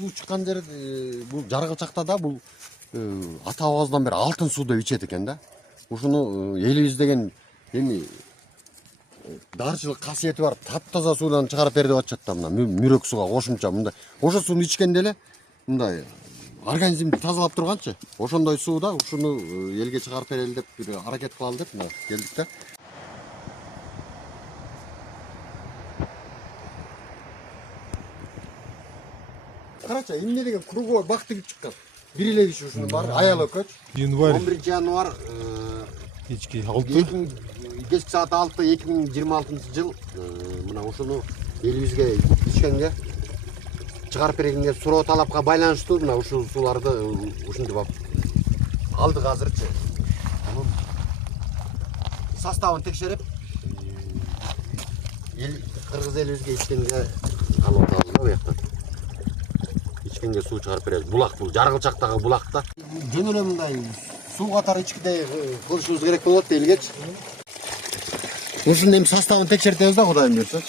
суу чыккан жер бул Жаргылчакта да бул ата бабабыздан бери алтын суу деп ичет экен да. Ушуну элибиз деген эми дарчылык касиети бар таптаза суудан чыгарып бер деп атышат да, мына мүрөк сууга кошумча мындай. Ошол сууну ичкенде эле мындай организмди тазалап турганчы. Ошондой сууда ушуну элге чыгарып берели деп бир аракет кылалы деп мына келдик да. Карача, эмне деген круговой бак тигип чыккан. Бир эле киши ушуну бар, аял экөөч. Январь 11 январь кечки 6. кечки саат 6 2026 жыл мына ушуну элибизге ичкенге чыгарып бергенге суроо талапка байланыштуу мына ушул сууларды ушинтип алдык азырчы. Анын составын текшерип кыргыз элибизге ичкенге алып атабыз да буяктан. Ичкенге суу чыгарып беребиз. Булак бул Жаргылчактагы булакта. Жөн эле мындай суу катары ичкидей кылышыбыз керек болот элгечи. Ушунун эми составын текшертебиз да, Кудайым буйрса.